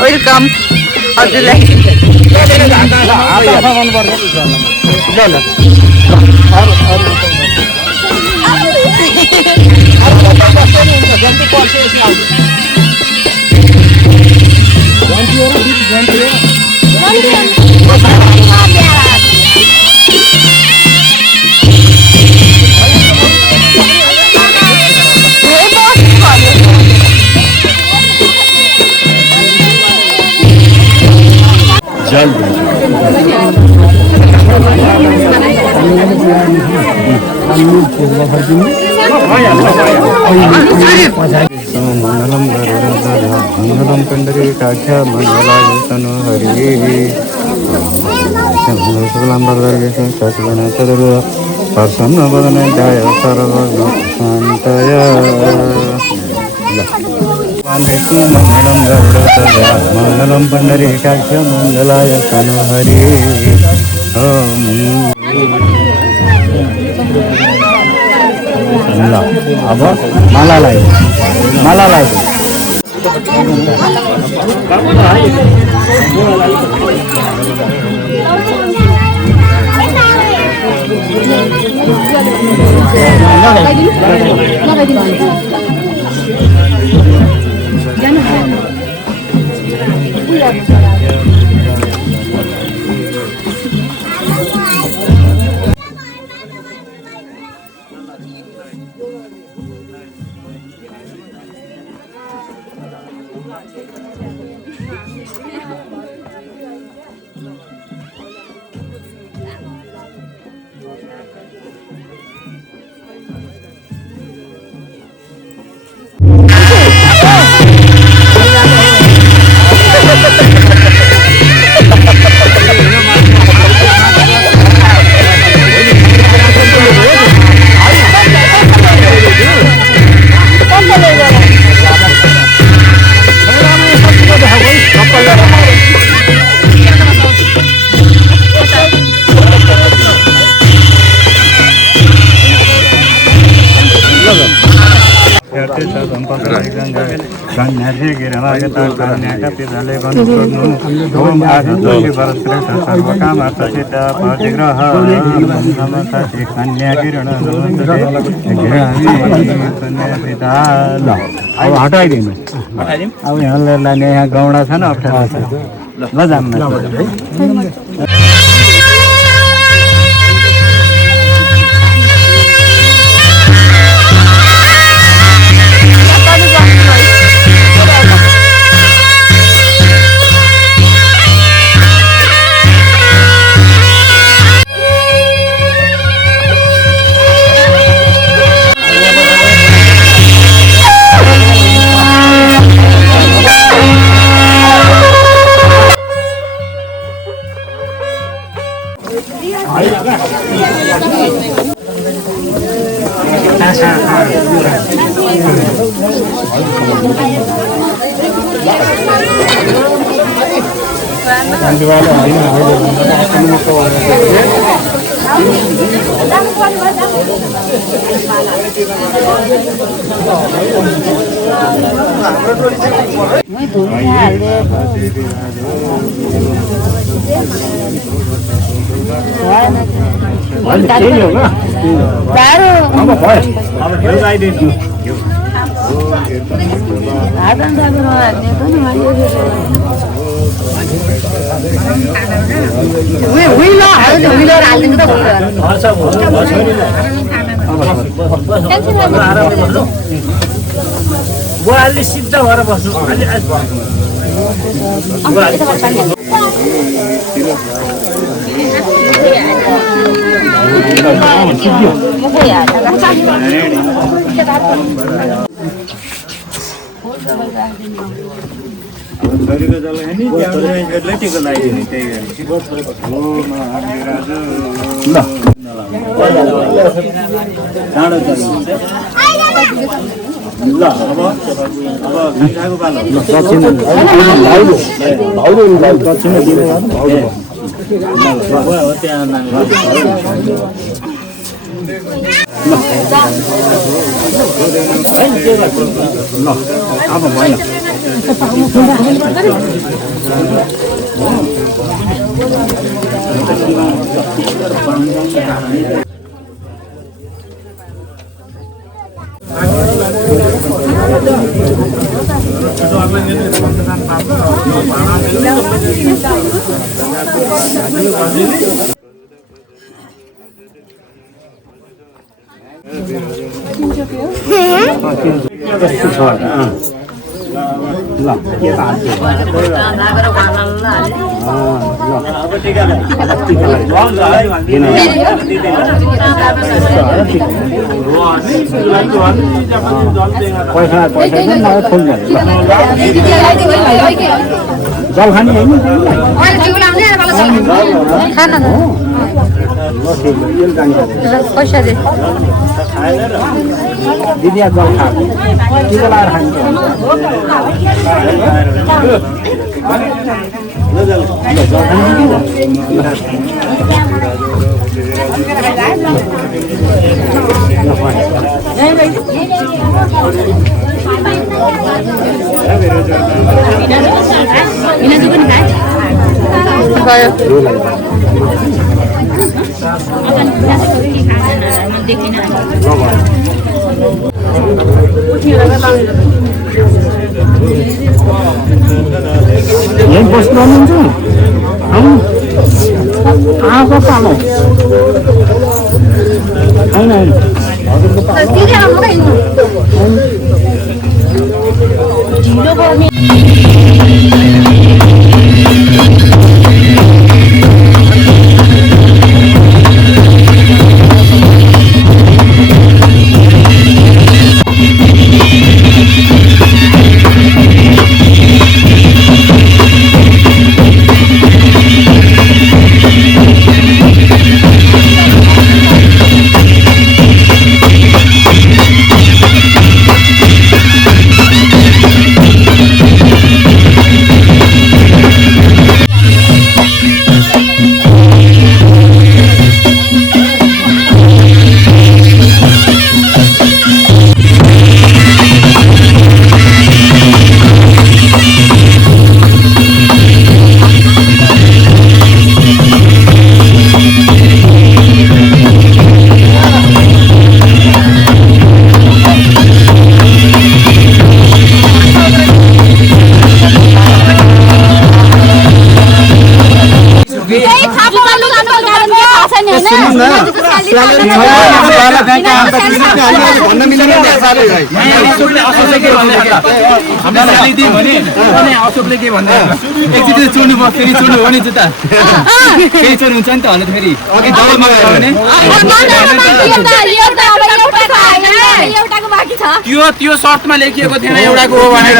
Welcome हजुरलाई मंगलम मंगलम कंडरी काख्या मंगलाय तनु हरि शुक्लाम वरदे सचवना चरव प्रसन्न वदन जय सर्व शांतय विष्णु मंगलम गरुड़ध्वज मंगलम पंडरी काख्य मंगलाय तनु हरि ओम अब मालालाई अब हटाइदिनु अब यहाँ लाने यहाँ गौडा छ न अप्ठ्यारो छ ल जान्न बुवाले सिद्ध भएर बस्नु अलि अब भएन जल खाने होइन पैसा दे दिदी जल खाएको टिका लगाएर खान्छ यही बस्नु हुन्छ आएको पालो होइन अशोकले के भन्दा एकचोटि चोर्नु भयो फेरि चोर्नु हो नि जुत्ता फेरि चोर्नु हुन्छ नि त हल्ला फेरि अघि दबामा गयो भने त्यो सर्टमा लेखिएको थिएन एउटाको हो भनेर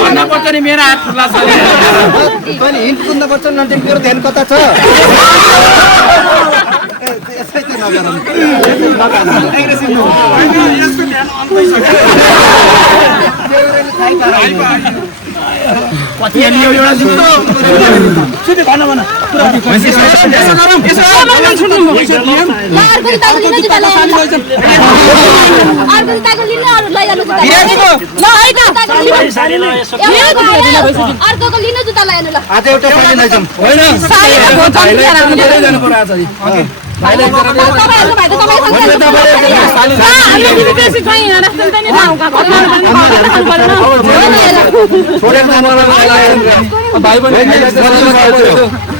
भन्नु पर्छ नि मेरो हात खुल्ला छ हिन्ट कुद्नु पर्छ नजिक मेरो ध्यान कता छ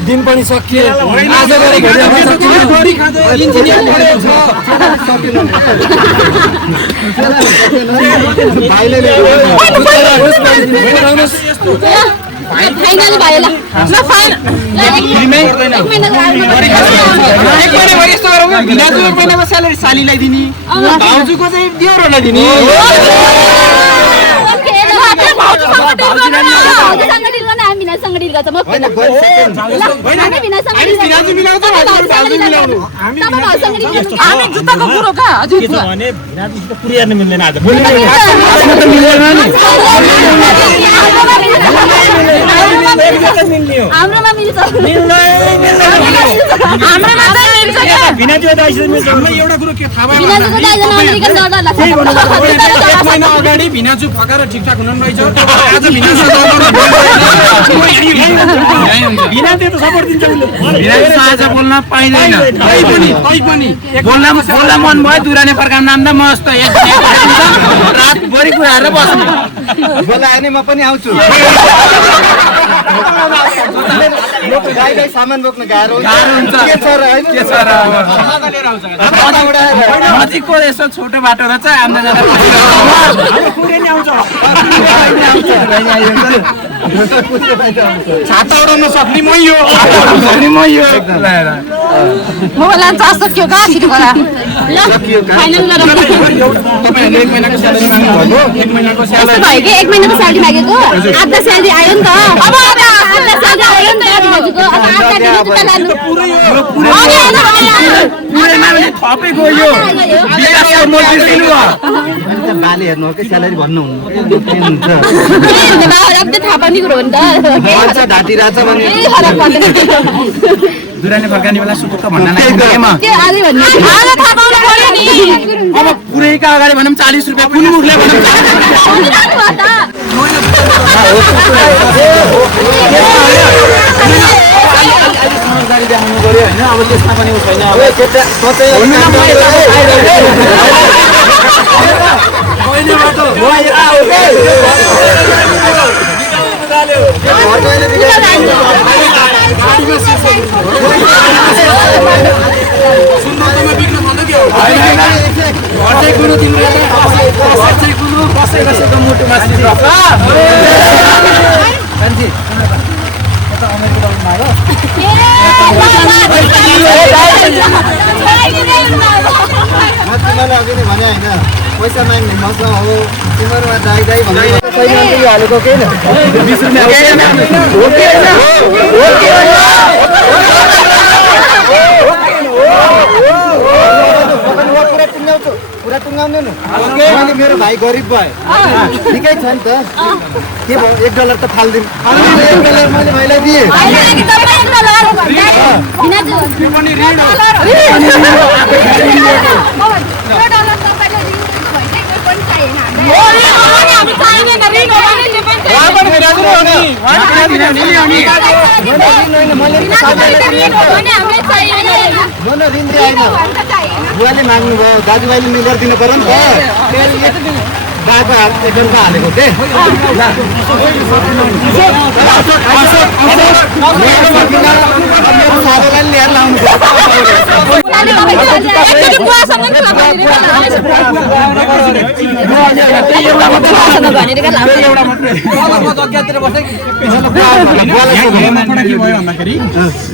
दिन पनि सकिए आज गरे फाइनल भयो ल न फाइनल महिनाको स्यालेरी सालीलाई दिने भाउजूको चाहिँ दियोरलाई दिने भाउजूसँग डिल गर्न हामी बिनासँग डिल गर्छ म होइन, गरी सेकेन्ड। हामी बिनासँग डिल गर्छ बिनाजु मिलाउँछ, हामी मिलाउनु तपाईँ भाउसँग डिल गर्नु हामी जुत्ताको कुरो कहाँ हजुर के छ भने भिनाजुसित पुरै हेर्न मिल्दैन आज हाम्रोमा मिल्छ भिनाजु दाइसित मिल्छ हामीलाई एउटा कुरो के थाहा भयो बिनाजुको दाइजना अमेरिकन डलर लाग्छ एक महिना अगाडि भिनाजु फकाएर ठिकठाक हुनुहुन्न रहेछ आज भिनाजु भिनाजु त सपोर्ट दिन्छ भिनाजु आज बोल्न पाइँदैन तैपनि बोल्न मन भयो दुराने फर्काउन नाम म जस्तो रातभरि कुराहरू बस्ने बोलायो भने म पनि आउँछु गाई सामान बोक्न गाह्रो हुन्छ के छ र होइन के छ र नजिकको यसो छोटो बाटो रहेछ आम्दा जाँदा छाता उडाउन सक्ने मै हो मोबाइल लान्छ सक्यो कहाँ छिटो गरा ल फाइनल गरौँ तपाईँहरूले एक महिनाको स्यालेरी माग्नुभएको एक महिनाको यस्तो स्यालेरी भयो कि 1 महिनाको स्यालेरी मागेको आधा स्यालेरी आयो नि त अब आधा स्यालेरी आयो नि त बिनाजुको अब आधा दिनु जुत्ता लानु पुरैमा पनि थपेको यो विकासको मन्त्री दिनु भयो बाले हेर्नु हो कि स्यालेरी भन्नुहुन्न हुन्छ अब थाहा पाउने कुरो हो नि त भन्छ ढाँटी रहेछ भने केही फरक पर्दैन दुराने फर्काने बेला सुटुक्क भन्न नआएमा त्यो आधी भन्ने आधा थाहा पाउनु पर्यो नि अब पुरैका अगाडि भनौँ 40 रुपियाँ कुन मुखले भनौँ समझदारी देखाउनु पर्यो होइन अब त्यसमा पनि छैन कसैको मुटुमा तिमीलाई अघि नै भने होइन पैसा माग्ने मसँग हो तिमीहरूमा दाइ दाइ भन्दै हालेको केही न 20 पुरा टुङ्गाउने न मैले मेरो भाइ गरिब भयो ठिकै छ नि त के भयो $1 त फाल्दिउँ $1 मैले भाइलाई दिएँ बुवाले माग्नु भयो दाजुभाइले मिलेर दिनु पर्यो नि त बाको $1 हालेको थिएँ साधुलाई लिएर लाउनु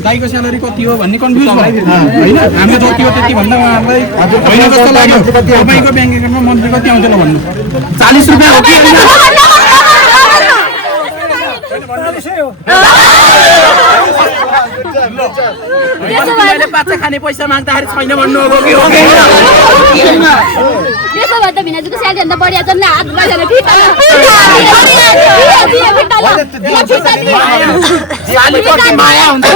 गाईको स्यालेरी कति हो भन्ने कन्फ्युज भयो होइन हामीले जति हो त्यति भन्दा उहाँहरूलाई होइन जस्तो लाग्यो तपाईँको ब्याङ्क एकाउन्टमा मन्थली कति आउँथेन भन्नु 40 रुपियाँ हो कि पाचा खाने पैसा माग्दाखेरि छैन भन्नु हो कि त्यसो भए त भिनाजुको स्यालेरी भन्दा बढी आउँछ नि हात बजाएर माया हुन्छ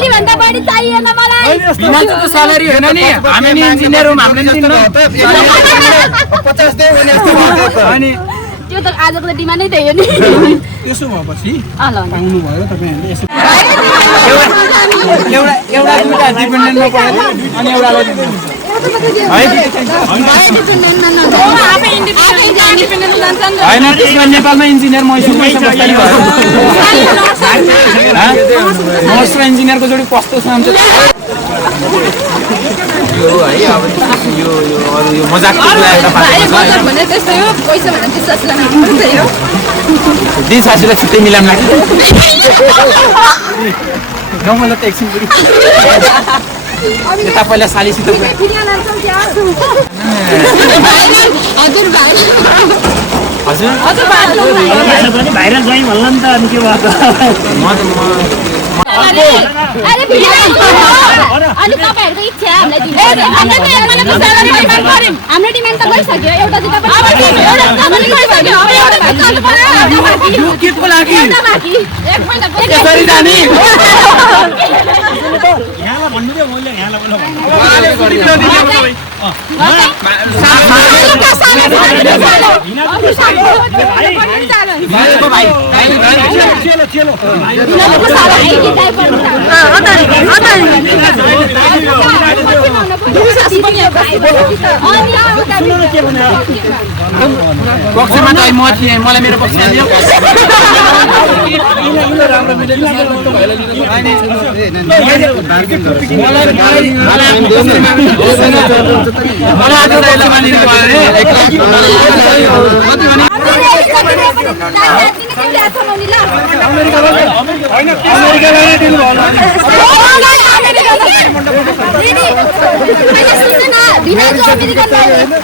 कि भन्दा बढी चाहिएन मलाई भिनाजुको स्यालेरी होइन नि हामी नि इन्जिनियर हौँ हामीले अनि त्यो त आजको त डिमान्डै त्यही हो नि त्यसो भएपछि ल पाउनु भयो तपाईँहरूले यसो एउटा दुईटा डिपेन्डेन्टमा पढेको अनि एउटालाई होइन त्यसमा नेपालमा इन्जिनियर मैसुरमै छ मैसुर इन्जिनियरको जोडी कस्तो छ हुन्छ यो है अब यो अरू यो मजाकको कुरा एउटा दिन सासूलाई छुट्टै मिलाउँ लाग्यो मलाई त एकछिन बुढी यता पहिला सालीसित हजुर हजुर बाटो पनि भाइरल गयौँ होला नि त अनि के भयो अरे भिना अनि तपाईहरुको इच्छा हामीलाई दिनु हाम्रो डिमान्ड त भइसक्यो एउटा दुईटा पनि एउटा पनि भइसक्यो अब एउटा चाल्नु पर्यो यो केको लागि एउटा बाँकी एक महिना यसरी जाने यहाँलाई भन्नु दियो मैले यहाँलाई बोल्नु उहाँले छोडी विरोधी के भयो पक्षमा चाहिँ म थिएँ मलाई मेरो पक्ष दियो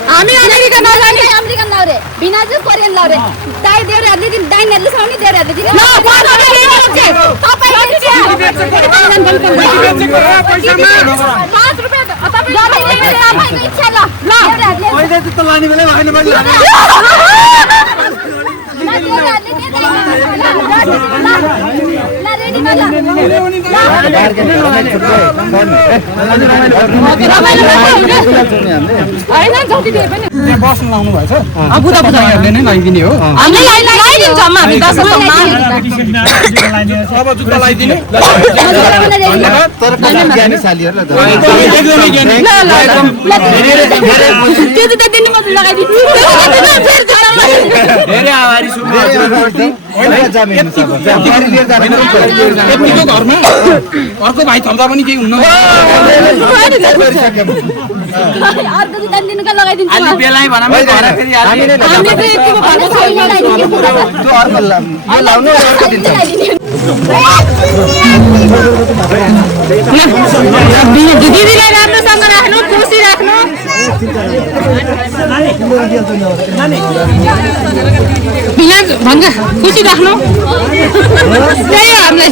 हामी अमेरिका नजाने अमेरिकन लाउरे बिना चाहिँ कोरियन लाउरे दाइ देउराहरूले दिन दाइनहरूले साउने देउराहरूले दिन बस्नु लाउनु भएछ बुदाहरूले नै लगाइदिने हो अब जुत्ता लगाइदिने धेरै आभारी छु घरमा अर्को भाइ थम्दा पनि केही हुन्न आज बेलामै भनौँ घर फेरि दिदीलाई राम्रोसँग राख्नु खुसी राख्नु भन्छ खुसी राख्नु त्यही हो हामीलाई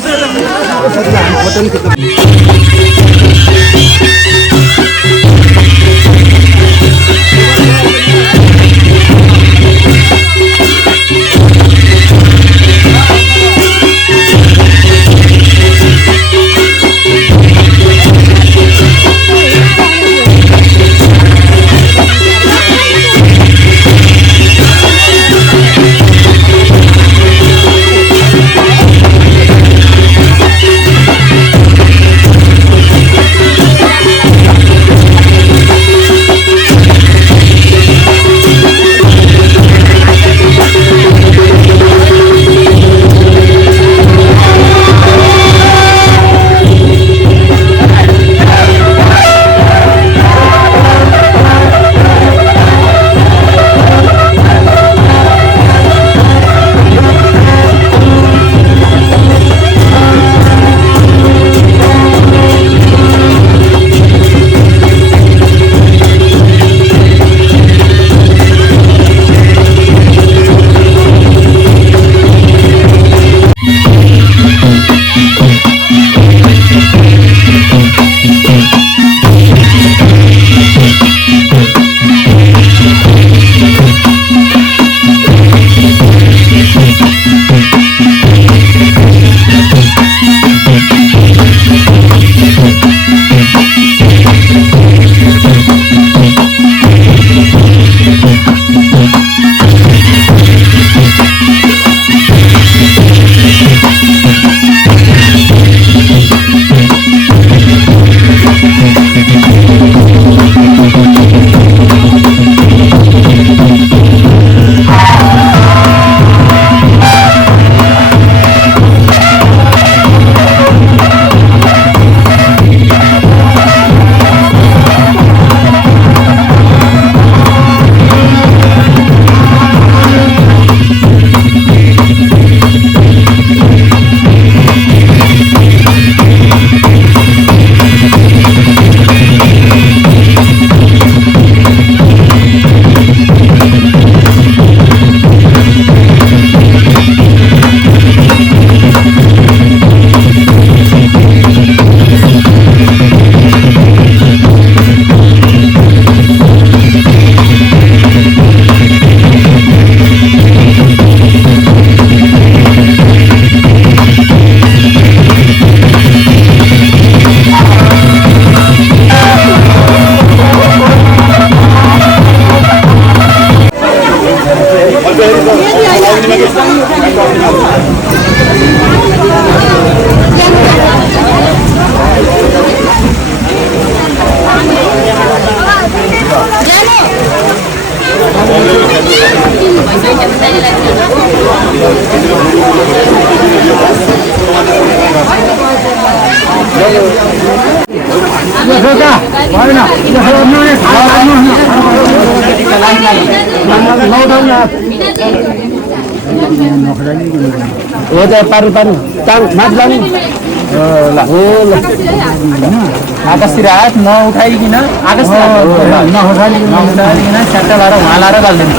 हो त पारु चाङ माथि लानु आकाशतिर हात नउठाइकन आकाश नउठाइकन च्याट्टा लाएर उहाँ लाएर बाल्दैन